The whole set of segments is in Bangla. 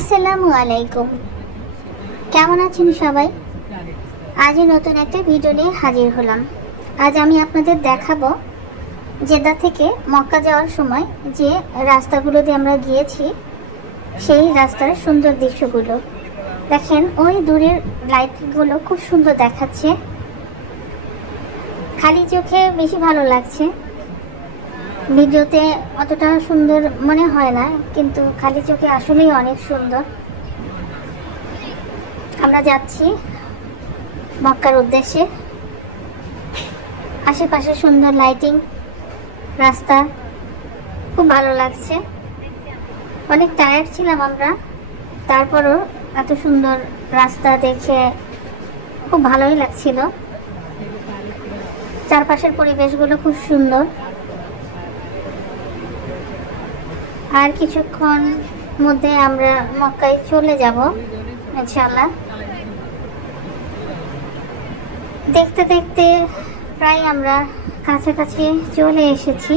আসসালামু আলাইকুম। কেমন আছেন সবাই? আজ নতুন একটা ভিডিও নিয়ে হাজির হলাম। আজ আমি আপনাদের দেখাবো জেদ্দা থেকে মক্কা যাওয়ার সময় যে রাস্তাগুলো দিয়ে আমরা গিয়েছি সেই রাস্তার সুন্দর দৃশ্যগুলো দেখেন। ওই দূরের লাইটগুলো খুব সুন্দর দেখাচ্ছে, খালি চোখে বেশি ভালো লাগছে। ভিডিওতে অতটা সুন্দর মনে হয় না, কিন্তু খালি চোখে আসলেই অনেক সুন্দর। আমরা যাচ্ছি মক্কার উদ্দেশ্যে। আশেপাশে সুন্দর লাইটিং, রাস্তা খুব ভালো লাগছে। অনেক টায়ার্ড ছিলাম আমরা, তারপরও এত সুন্দর রাস্তা দেখে খুব ভালোই লাগছিল। চারপাশের পরিবেশগুলো খুব সুন্দর। আর কিছুক্ষণ মধ্যে আমরা মক্কায় চলে যাব ইনশাআল্লাহ। দেখতে দেখতে প্রায় আমরা কাছাকাছি চলে এসেছি,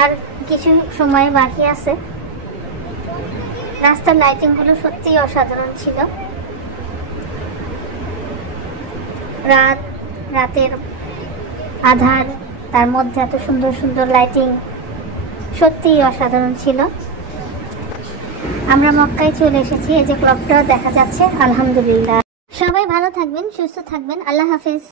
আর কিছু সময় বাকি আছে। রাস্তার লাইটিংগুলো সত্যিই অসাধারণ ছিল। রাতের আধার, তার মধ্যে এত সুন্দর সুন্দর লাইটিং সত্যিই অসাধারণ ছিল। আমরা মক্কায় চলে এসেছি, এই যে ক্লকটাও দেখা যাচ্ছে। আলহামদুলিল্লাহ। সবাই ভালো থাকবেন, সুস্থ থাকবেন। আল্লাহ হাফেজ।